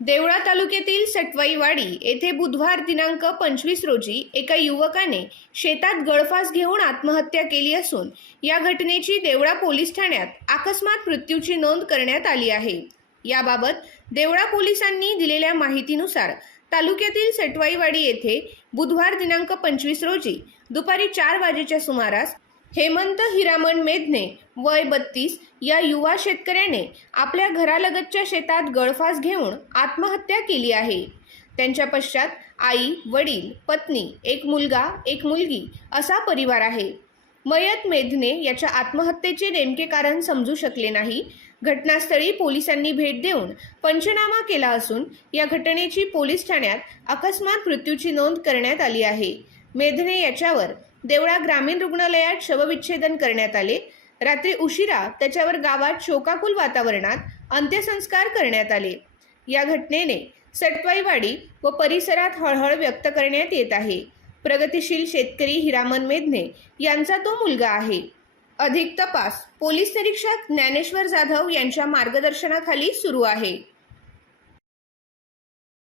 देवळा तालुक्यातील सटवाईवाडी येथे बुधवार दिनांक पंचवीस रोजी एका युवकाने शेतात गळफास घेऊन आत्महत्या केली असून या घटनेची देवळा पोलीस ठाण्यात अकस्मात मृत्यूची नोंद करण्यात आली आहे. याबाबत देवळा पोलिसांनी दिलेल्या माहितीनुसार तालुक्यातील सटवाईवाडी येथे बुधवार दिनांक पंचवीस रोजी दुपारी चार वाजेच्या सुमारास हेमंत हिरामण मेधने वय बत्तीस या युवा शेतकऱ्याने आपल्या घरालगतच्या शेतात गळफास घेऊन आत्महत्या केली आहे. त्यांच्या पश्चात आई वडील पत्नी एक मुलगा एक मुलगी असा परिवार आहे. मयत मेधने याच्या आत्महत्येचे नेमके कारण समजू शकले नाही. घटनास्थळी पोलिसांनी भेट देऊन पंचनामा केला असून या घटनेची पोलीस ठाण्यात अकस्मात मृत्यूची नोंद करण्यात आली आहे. मेधने याच्यावर देवळा ग्रामीण रुग्णालयात शवविच्छेदन करण्यात आले. रात्री उशिरा त्याच्यावर गावात शोकाकुल वातावरणात अंत्यसंस्कार करण्यात आले. या घटनेने सटवाईवाडी व परिसरात हळहळ व्यक्त करण्यात येत आहे. प्रगतिशील शेतकरी हिरामन मेधने यांचा तो मुलगा आहे. अधिक तपास पोलीस निरीक्षक ज्ञानेश्वर जाधव यांच्या मार्गदर्शनाखाली सुरू आहे.